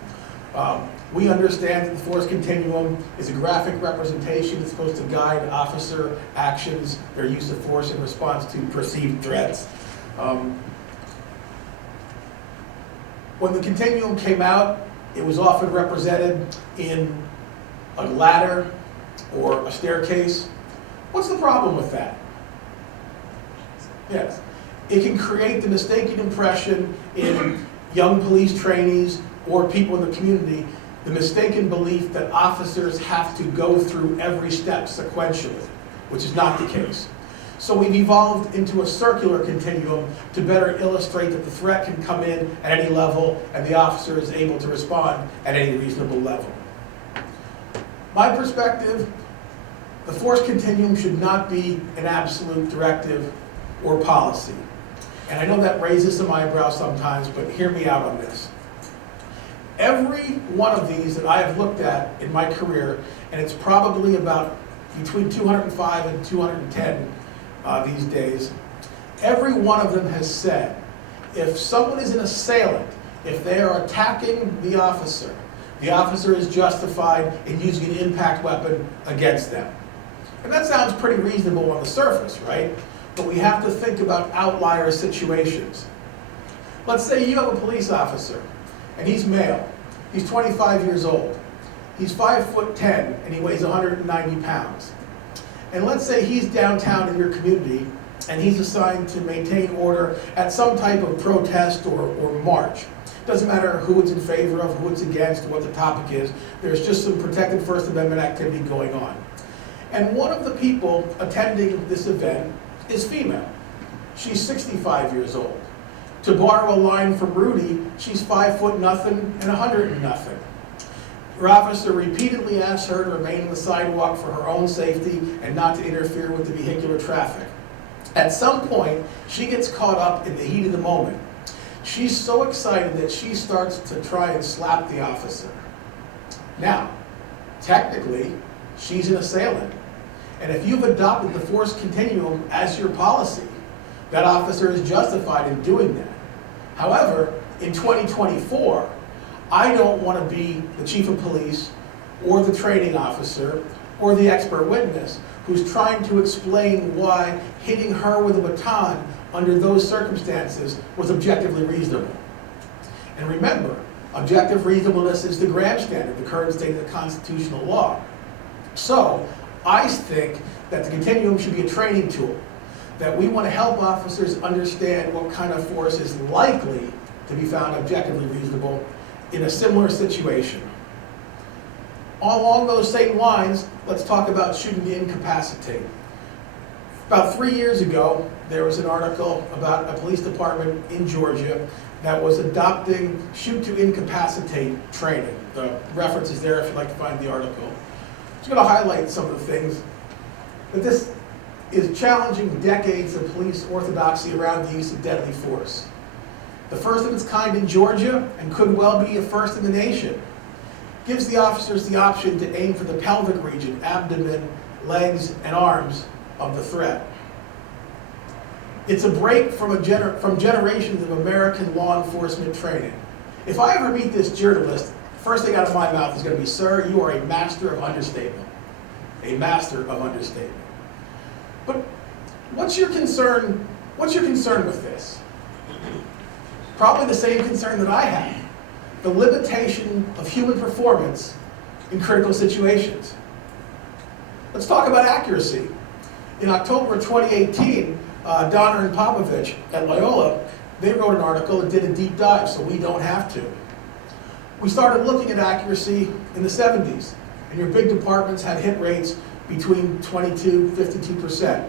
We understand that the force continuum is a graphic representation. It's supposed to guide officer actions, their use of force in response to perceived threats. When the continuum came out, it was often represented in a ladder or a staircase. What's the problem with that? Yes. It can create the mistaken impression in young police trainees or people in the community, the mistaken belief that officers have to go through every step sequentially, which is not the case. So we've evolved into a circular continuum to better illustrate that the threat can come in at any level and the officer is able to respond at any reasonable level. My perspective, the force continuum should not be an absolute directive or policy. And I know that raises some eyebrows sometimes, but hear me out on this. Every one of these that I have looked at in my career, and it's probably about between 205 and 210 these days, every one of them has said, if someone is an assailant, if they are attacking the officer is justified in using an impact weapon against them. And that sounds pretty reasonable on the surface, right? But we have to think about outlier situations. Let's say you have a police officer, and he's male. He's 25 years old. He's 5'10", and he weighs 190 pounds. And let's say he's downtown in your community, and he's assigned to maintain order at some type of protest or march. Doesn't matter who it's in favor of, who it's against, what the topic is. There's just some protected First Amendment activity going on. And one of the people attending this event is female. She's 65 years old. To borrow a line from Rudy, she's 5 foot nothing and 100 and nothing. Her officer repeatedly asks her to remain on the sidewalk for her own safety and not to interfere with the vehicular traffic. At some point, she gets caught up in the heat of the moment. She's so excited that she starts to try and slap the officer. Now, technically, she's an assailant. And if you've adopted the force continuum as your policy, that officer is justified in doing that. However, in 2024, I don't want to be the chief of police or the training officer or the expert witness who's trying to explain why hitting her with a baton under those circumstances was objectively reasonable. And remember, objective reasonableness is the Graham standard, the current state of the constitutional law. So I think that the continuum should be a training tool, that we want to help officers understand what kind of force is likely to be found objectively reasonable in a similar situation. Along those same lines, let's talk about shooting to incapacitate. About 3 years ago, there was an article about a police department in Georgia that was adopting shoot to incapacitate training. The reference is there if you'd like to find the article. I'm just going to highlight some of the things. But this is challenging decades of police orthodoxy around the use of deadly force. The first of its kind in Georgia, and could well be a first in the nation, gives the officers the option to aim for the pelvic region, abdomen, legs, and arms of the threat. It's a break from generations of American law enforcement training. If I ever meet this journalist, first thing out of my mouth is going to be, "Sir, you are a master of understatement." A master of understatement. But what's your concern with this? Probably the same concern that I have. The limitation of human performance in critical situations. Let's talk about accuracy. In October of 2018, Donner and Popovich at Loyola, they wrote an article and did a deep dive, so we don't have to. We started looking at accuracy in the 70s, and your big departments had hit rates between 22, 52%.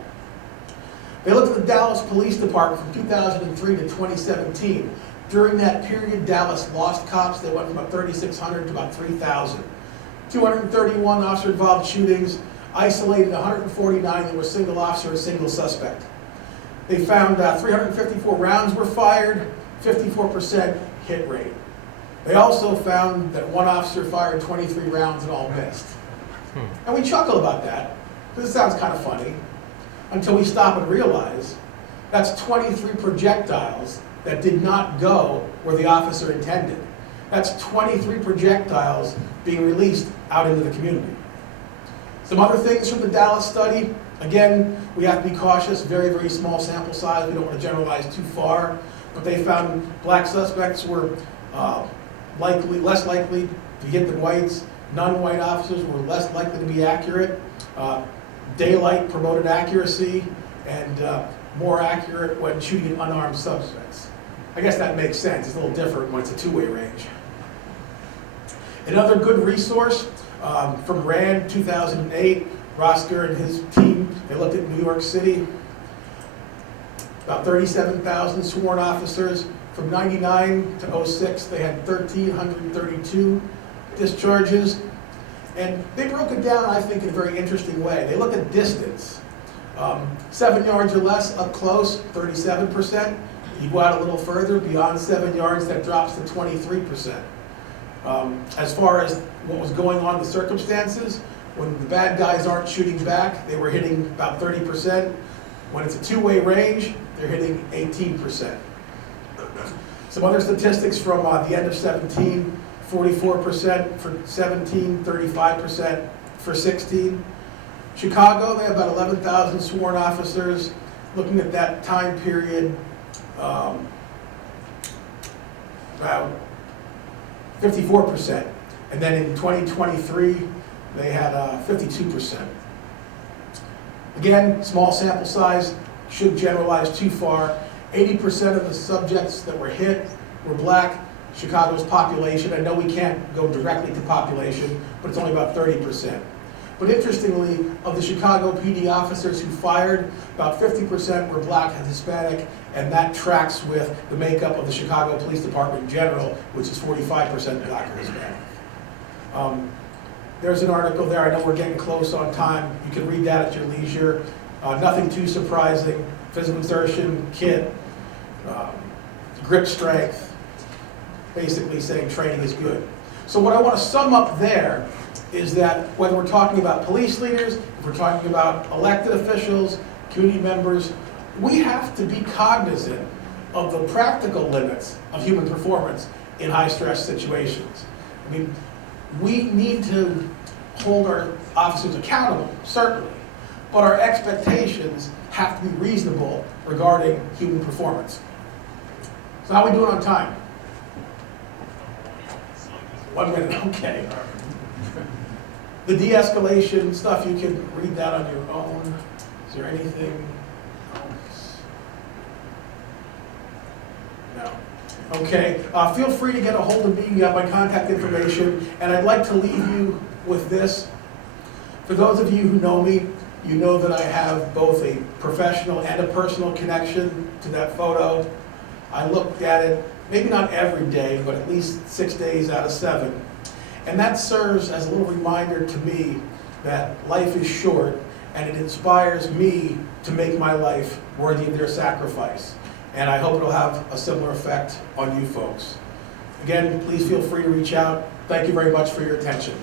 They looked at the Dallas Police Department from 2003 to 2017. During that period, Dallas lost cops. They went from about 3,600 to about 3,000. 231 officer-involved shootings, isolated 149 that were single officer or single suspect. They found 354 rounds were fired, 54% hit rate. They also found that one officer fired 23 rounds and all missed. And we chuckle about that, because it sounds kind of funny, until we stop and realize that's 23 projectiles that did not go where the officer intended. That's 23 projectiles being released out into the community. Some other things from the Dallas study. Again, we have to be cautious, very, very small sample size. We don't want to generalize too far. But they found black suspects were less likely to hit than whites. Non-white officers were less likely to be accurate. Daylight promoted accuracy, and more accurate when shooting at unarmed suspects. I guess that makes sense. It's a little different when it's a two-way range. Another good resource from RAND 2008, Rosker and his team, they looked at New York City. About 37,000 sworn officers. From 99 to 06, they had 1,332 discharges. And they broke it down, I think, in a very interesting way. They looked at distance. 7 yards or less, up close, 37%. You go out a little further, beyond 7 yards, that drops to 23%. As far as what was going on in the circumstances, when the bad guys aren't shooting back, they were hitting about 30%. When it's a two-way range, they're hitting 18%. Some other statistics from the end of 17, 44% for 17, 35% for 16. Chicago, they have about 11,000 sworn officers. Looking at that time period, about 54%. And then in 2023, they had 52%. Again, small sample size, shouldn't generalize too far. 80% of the subjects that were hit were black. Chicago's population, I know we can't go directly to population, but it's only about 30%. But interestingly, of the Chicago PD officers who fired, about 50% were black and Hispanic, and that tracks with the makeup of the Chicago Police Department in general, which is 45% black or Hispanic. There's an article there. I know we're getting close on time. You can read that at your leisure. Nothing too surprising. Physical exertion, kit, grip strength, basically saying training is good. So what I want to sum up there is that whether we're talking about police leaders, if we're talking about elected officials, community members, we have to be cognizant of the practical limits of human performance in high-stress situations. I mean, We need to hold our officers accountable, certainly, but our expectations have to be reasonable regarding human performance. So how are we doing on time? 1 minute, okay. The de-escalation stuff, you can read that on your own. Is there anything else? No. Okay, feel free to get a hold of me. You have my contact information, and I'd like to leave you with this. For those of you who know me, you know that I have both a professional and a personal connection to that photo. I looked at it, maybe not every day, but at least 6 days out of 7. And that serves as a little reminder to me that life is short, and it inspires me to make my life worthy of their sacrifice. And I hope it'll have a similar effect on you folks. Again, please feel free to reach out. Thank you very much for your attention.